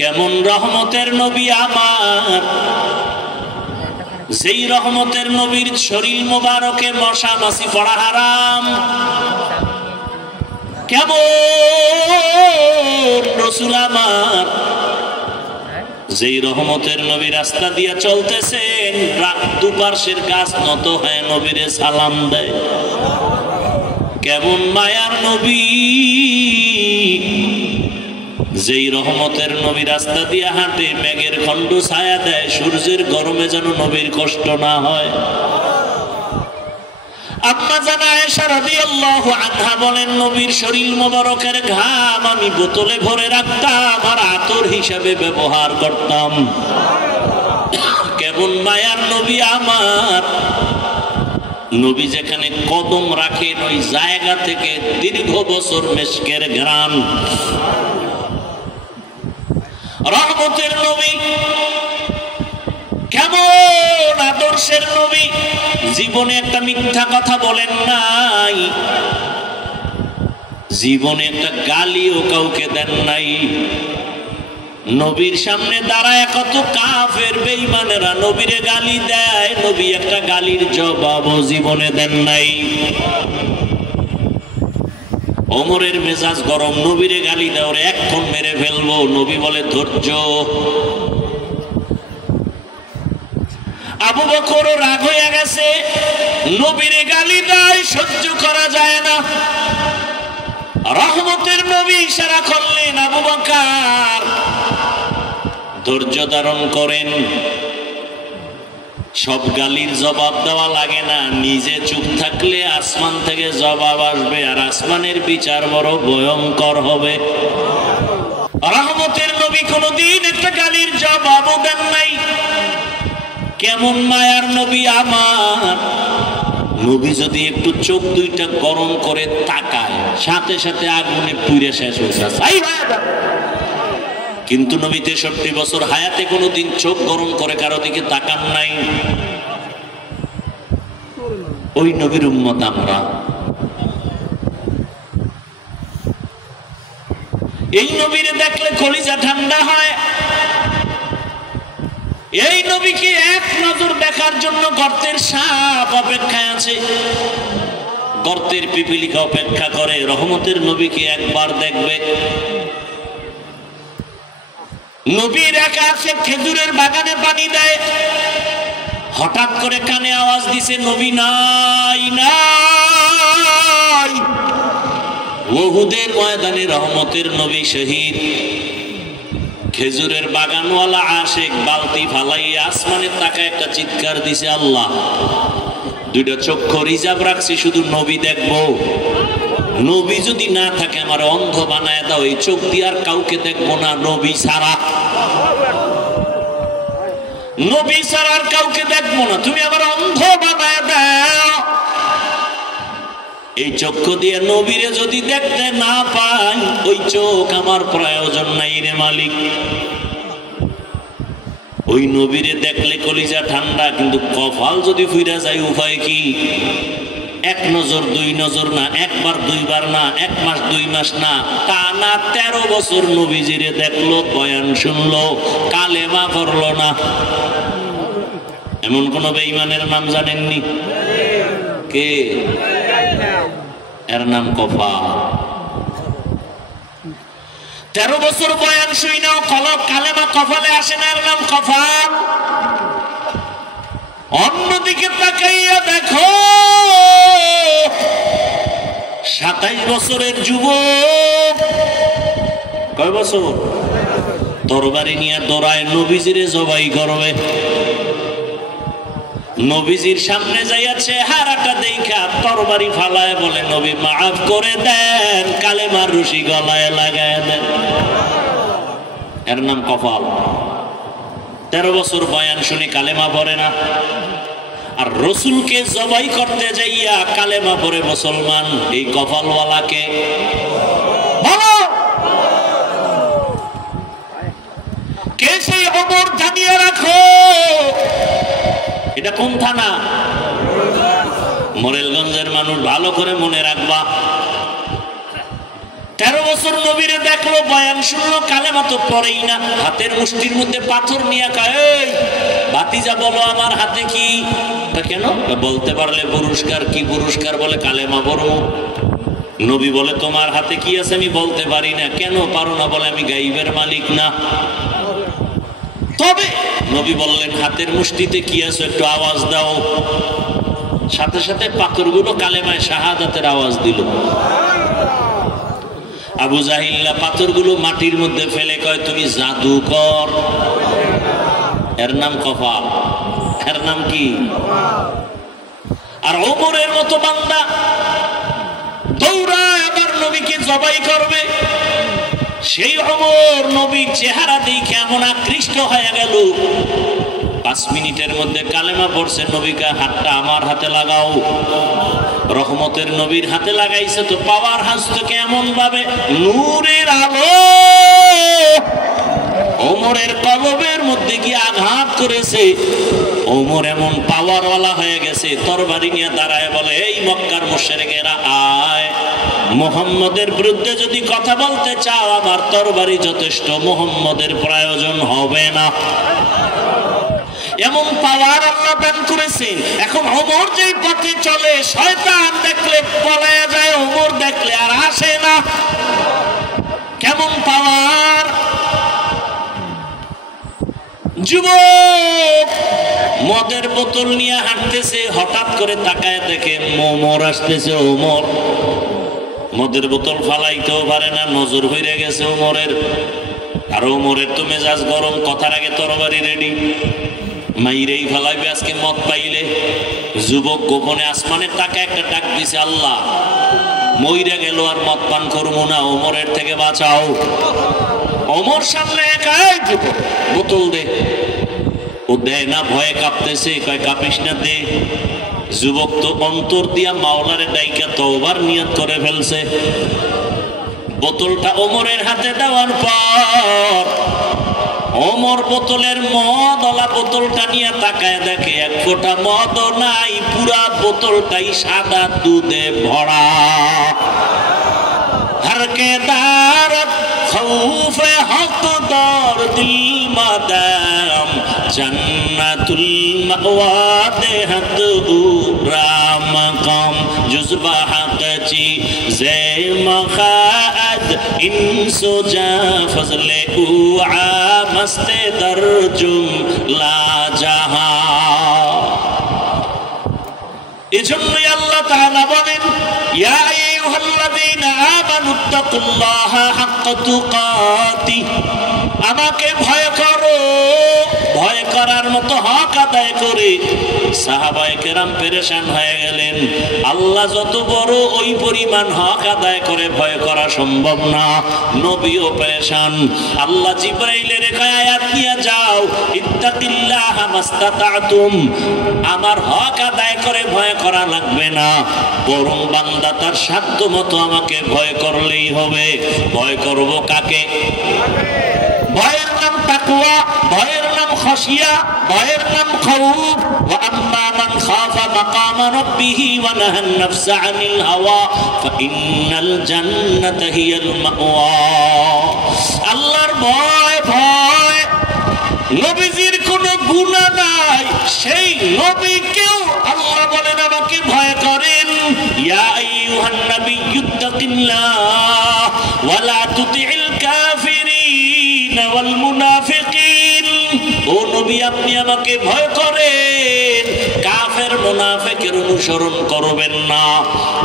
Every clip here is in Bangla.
কেমন রহমতের নবী আমার, যেই রহমতের নবীর শরীর মোবারকে মশা মাছি পড়া হারাম। কেমন রাসূল আমার, যেই রহমতের নবী রাস্তা দিয়া চলতেছেন, দুপার্শ্বের গাছ নত হয়ে নবীরে সালাম দেয়। কেমন মায়ার নবী, যেই রহমতের নবী রাস্তা দিয়া হাঁটে, মেঘের খণ্ড ছায়া দেয়, সূর্যের গরমে যেন নবীর কষ্ট না হয়। আম্মা জানা আয়েশা রাদিয়াল্লাহু আনহা বলেন, নবীর শরীর মোবারকের ঘাম আমি বোতলে ভরে রাখতাম আর আতর হিসাবে ব্যবহার করতাম। কেমন মায়ার নবী আমার, নবী যেখানে কদম রাখেন ওই জায়গা থেকে দীর্ঘ বছর মেশকের ঘ্রাণ। রহমতের নবী, কেমন আদর্শের নবী, জীবনে একটা মিথ্যা কথা বলেন নাই, জীবনে একটা গালিও কাউকে দেন নাই। নবীর সামনে দাঁড়ায় কত কাফের বেঈমানেরা নবীরে গালি দেয়, নবী একটা গালির জবাবও জীবনে দেন নাই। ওমরের মেজাজ গরম, নবীরে গালি দেওয়ার এক্ষণ মেরে ফেলবো, নবী বলে ধৈর্য। আবু বকর রাগ হয়ে গেছে, নবীরে গালি দেয়, সহ্য করা যায় না। রহমতের নবী ইশারা করলেন, আবু বকর ধৈর্য ধারণ করেন। সব গালির জবাব দেওয়া লাগে না, নিজে চুপ থাকলে আসমান থেকে জবাব আসবে, আর আসমানের বিচার বড় ভয়ঙ্কর হবে। রহমতের নবী কোনদিন একটা গালির জবাবও দেন নাই। কেমন মায়ার নবী আমার, নবী যদি একটু চোখ দুইটা গরম করে তাকায়, সাথে সাথে আগুনে পুড়ে শেষ হয়ে যায়। কিন্তু নবী 63 বছর হায়াতে কোনোদিন চোখ গরম করে কারো দিকে তাকান নাই। ওই নবীর উম্মত আমরা। এই নবীরে দেখলে কলিজা ঠান্ডা হয়। এই নবীকে এক নজর দেখার জন্য গর্তের সাপ অপেক্ষায় আছে, গর্তের পিপিলিকা অপেক্ষা করে। রহমতের নবীকে একবার দেখবে। নবীর একা আছে, খেজুরের বাগানে পানি দেয়, হঠাৎ করে কানে আওয়াজ দিছে, নবী নাই নাই। উহুদের ময়দানে রহমতের নবী শহীদ। খেজুরের বাগানওয়ালা আশেক বালতি ফালাইয়া আসমানে তাকায় একটা চিৎকার দিছে, আল্লাহ দুইটা চক্ষু রিজার্ভ রাখছি, শুধু নবী দেখবো। নবী যদি না থাকে আমার অন্ধ বানায় দাও, এই চোখ দিয়ে আর কাউকে দেখবো না, নবী ছাড়া। নবী ছাড়া আর কাউকে দেখবো না, তুমি আমার অন্ধ বানায় দাও। এই চক্ষু দিয়ে নবীরে যদি দেখতে না পাই, ওই চোখ আমার প্রয়োজন নাই রে মালিক। ওই নবীরে দেখলে কলিজা ঠান্ডা, কিন্তু কপাল যদি ফুইরা যায় উপায় কি? এক নজর দুই নজর না, একবার দুইবার না, 1 মাস 2 মাস না, টানা 13 বছর নবীজিরে দেখলো, বয়ান শুনলো, কালেমা পড়লো না। এমন কোন বেঈমানের নাম জানেননি? কে? এর নাম কফাল। 13 বছর বয়ান শুই না, কালেমা কপালে আসে না, এর নাম কফাল। অন্যদিকে তাকাইয়া দেখো, 27 বছরের যুবক, কয় বছর? তরবারি নিয়ে দৌড়ায়, নবীজিরে জবাই করবে। নবীজির সামনে যাইয়া চেহারাটা দেখা তরবারি ফালায় বলে, নবী মাফ করে দেন, কালেমার রশি গলায় লাগায় দেন। এর নাম কপাল। 13 বছর বয়ান শুনে কালেমা পড়ে না, আর রসুলকে জবাই করতে যাইয়া কালেমা পড়ে মুসলমান। এই কপালওয়ালাকে বলো, কে সেই খবর জানিয়ে রাখো। এটা কোন থানা? মোরেলগঞ্জের মানুষ, ভালো করে মনে রাখবা। 13 বছর নবীরে দেখলো, বয়ান শুনলো, কালেমা তো পড়েই না। হাতের মুষ্টির মধ্যে পাথর নিয়ে কয়, এই ভাতিজা বলো আমার হাতে কি? কেন? বলতে পারলে পুরস্কার। কি পুরস্কার? বলে কালেমা পড়বো। নবী বলে তোমার হাতে কি আছে? আমি বলতে পারি না। কেন পারো না? বলে আমি গাইবের মালিক না। তবে নবী বললেন হাতের মুষ্টিতে কি আছে একটু আওয়াজ দাও। সাথে সাথে পাথরগুলো কালেমায় শাহাদাতের আওয়াজ দিল। আবু জাহিল্লা পাথরগুলো মাটির মধ্যে ফেলে কয়, তুমি জাদুকর। এর নাম কপাল। এর নাম কি? আর ওমরের মতো বান্দা দৌড়ায় আবার নবীকে জবাই করবে। সেই ওমর নবীর চেহারা দেখে এমন আকৃষ্ট হয়ে গেল, 5 মিনিটের মধ্যে কালেমা পড়ছে। নবীকে হাতটা আমার হাতে লাগাও। রহমতের নবীর হাতে লাগাইছে তো পাওয়ার হাসতে কেমন ভাবে নূরের আলো ওমরের কলবের মধ্যে গিয়ে আঘাত করেছে। ওমর এমন পাওয়ারওয়ালা হয়ে গেছে, তরবারি নিয়ে দাঁড়ায় বলে, এই মক্কার মুশরিকেরা আয়, মুহাম্মদের বিরুদ্ধে যদি কথা বলতে চাও আমার তরবারি যথেষ্ট, মুহাম্মদের প্রয়োজন হবে না। এমন পাওয়ার আল্লাহ দান করেছেন। এখন ওমর যেই পথে চলে, শয়তান দেখলে পলায়া যায়, ওমর দেখলে আর আসে না। কেমন পাওয়ার! যুবক মদের বোতল নিয়ে হাঁটতেছে, হঠাৎ করে তাকায় দেখে ওমর আসতেছে। ওমর মদের বোতল ফালাইতেও পারে না, নজর হইরে গেছে ওমরের। আর ওমরের তো মেজাজ গরম, কথার আগে তরবারি রেডি, মাইরেই ফেলাইবে আজকে মদ পাইলে। যুবক গোপনে আসমানের টাকা একটা ডাক দিছে, আল্লাহ মইরা গেল আর মদ পান করবো না, ওমরের থেকে বাঁচাও। ওমর সামনে একাই, যুবক বোতল দে। ও দেয় না, ভয়ে কাঁপতেছে, কয় কাঁপিস না, দে। যুবক তো অন্তর দিয়া মাওলারে ডাইকা তওবার নিয়ত করে ফেলছে। বোতলটা ওমরের হাতে দেওয়ার পর ওমর বোতলের মদওয়ালা বোতলটা নিয়ে তাকায় দেখে এক ফোঁটা মদও নাই, পুরা বোতলটাই সাদা দুধে ভরা। হরকে দারত খৌফে হক দর দিল মাদাম জান্নাতুল মাওয়া দেহত রাম কম জুজবা হাকচি জে মখাদ ইনসো জা ফজলে উআ মস্তে দরজুম লা জাহা। এজন্যই আল্লাহ তাআলা বলেন, ইয়া আইয়ুহাল্লাযীনা আমানুত্তাকুল্লাহা হাক্কা তুকাতিহ, আমাকে ভয় করো। ভয় করার মতো হক আদায় করে সাহাবায়ে কেরাম পেরেশান হয়ে গেলেন। আল্লাহ যত বড়, ওই পরিমাণ হক আদায় করে ভয় করা সম্ভব না। নবীও পেরেশান। আল্লাহ জিবরাইলের আয়াত নিয়ে যাও, ইত্তাকিল্লাহা মাস্তাতাতুম, আমার হক আদায় করে ভয় করা লাগবে না, বরং বান্দা তার সাধ্য মতো আমাকে ভয় করলেই হবে। ভয় করব কাকে? ভয়ের নাম তাকওয়া, ভয়ের নাম খাশিয়া, ভয়ের নাম খাউফ। ওয়া আম্মা মান খাফা মাকামা রাব্বিহি ওয়া নাহান নাফসা আনিল হাওয়া ফাইন্নাল জান্নাতা হিয়াল মাওয়া। আল্লাহর ভয়, ভয়। নবীজির কোনো গুনাহ নাই, সেই নবীকেও আল্লাহ বলেন আমাকে ভয় করেন। ইয়া আইয়ুহান নাবিয়্যুত্তাকিল্লাহ ওয়া লা তুতি'ল কাফিরিন ওয়াল মুনাফিকিন। ও নবী আপনি আমাকে ভয় করেন, কাফের মুনাফিকের অনুসরণ করবেন না।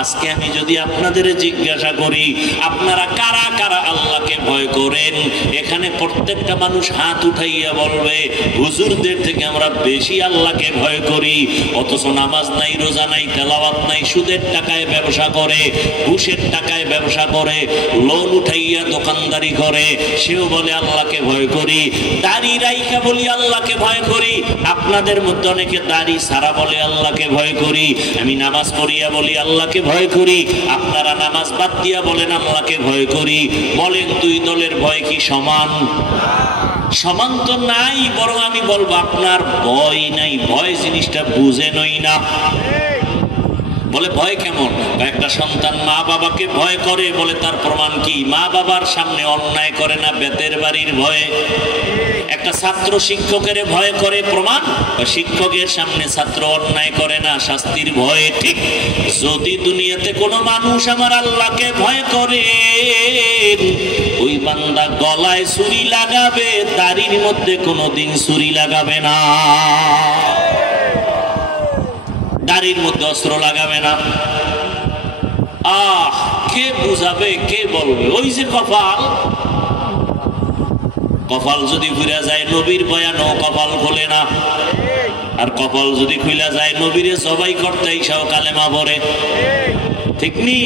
আজকে আমি যদি আপনাদের জিজ্ঞাসা করি আপনারা কারা কারা আল্লাহকে ভয় করেন, এখানে প্রত্যেকটা মানুষ হাত উঠাইয়া বলবে হুজুরদের থেকে আমরা বেশি আল্লাহকে ভয় করি। অথচ নামাজ নাই, রোজা নাই, তেলাওয়াত নাই, সুদের টাকায় ব্যবসা করে, ঘুষের টাকায় ব্যবসা করে, লোন উঠাইয়া দোকানদারি করে, সেও বলে আল্লাহকে ভয় করি। দাড়ি রাইখা বলি আল্লাহকে ভয় করি। আপনাদের মধ্যে অনেকে দাড়ি সারা বলে আল্লাহকে ভয় করি। আমি নামাজ পড়িয়া বলি আল্লাহকে ভয় করি। আপনারা নামাজ বাদ দিয়া বলেন আল্লাহকে ভয় করি। বলেন দুই দলের ভয় কি সমান? সমান তো নাই, বরং আমি বলবো আপনার ভয় নাই, ভয় জিনিসটা বুঝেনই না। বলে ভয় কেমন? একটা সন্তান মা বাবাকে ভয় করে, বলে তার প্রমাণ কি? মা বাবার সামনে অন্যায় করে না বেতের বাড়ির ভয়ে। একটা ছাত্র শিক্ষকের ভয় করে, প্রমাণ? শিক্ষকের সামনে ছাত্র অন্যায় করে না শাস্তির ভয়ে। ঠিক যদি দুনিয়াতে কোনো মানুষ আমার আল্লাহকে ভয় করে, ওই বান্দা গলায় ছুরি লাগাবে, দাড়ির মধ্যে কোনোদিন ছুরি লাগাবে না, দাড়ির মধ্যে অস্ত্র লাগাবে না। কে বুঝাবে, কে বলবে? ওই যে কপাল, কপাল যদি ঘুরে যায় নবীর বয়ানও কপাল খোলে না। আর কপাল যদি খুলে যায় নবীরে সবাই করতে সব কালেমা পড়ে। ঠিক নি?